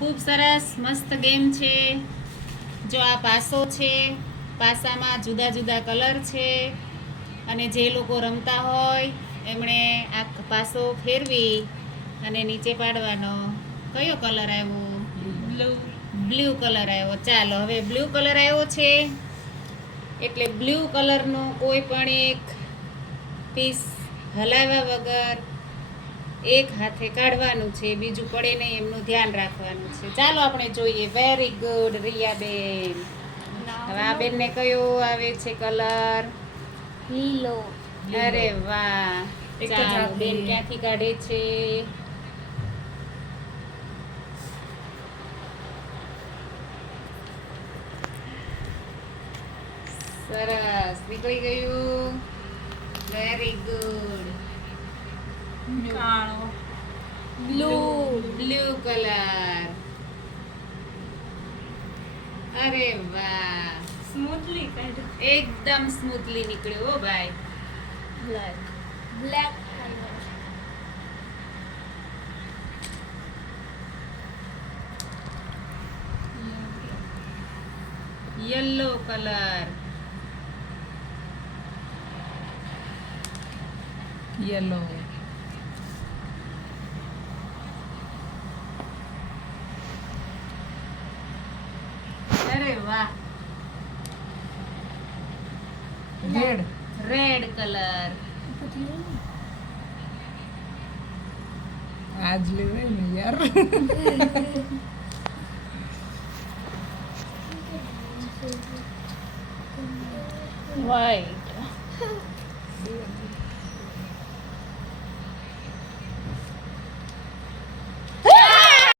ખૂબ સરસ મસ્ત ગેમ છે. જો આ પાસો છે, પાસામાં જુદા જુદા કલર છે અને જે લોકો રમતા હોય એમણે આ પાસો ફેરવી અને નીચે પાડવાનો. કયો કલર આવ્યો? બ્લુ કલર આવ્યો. ચાલો હવે બ્લુ કલર આવ્યો છે એટલે બ્લુ કલરનો કોઈ પણ એક પીસ હલાવ્યા વગર એક હાથે કાઢવાનું છે, બીજું પડે નહીં એમનું ધ્યાન રાખવાનું છે. ચાલો આપણે જોઈએ. Very good રિયાબેન. હવે આ બેનને કયો આવે છે કલર? લીલો. અરે વાહ. એક જ ચાલો હાથે. બેન ક્યાંથી કાઢે છે? સરસ નીકળી ગયું. Very good. કાળો. બ્લુ. Blue colour. અરે વાહ, સ્મૂથલી કાઢ્યો. એકદમ સ્મૂથલી નીકળ્યો હો ભાઈ. Black. Black colour. Yellow colour. Yellow. અરે વાહ. રેડ. Red colour. આજ લેવાય ને યાર. વ્હાઈટ.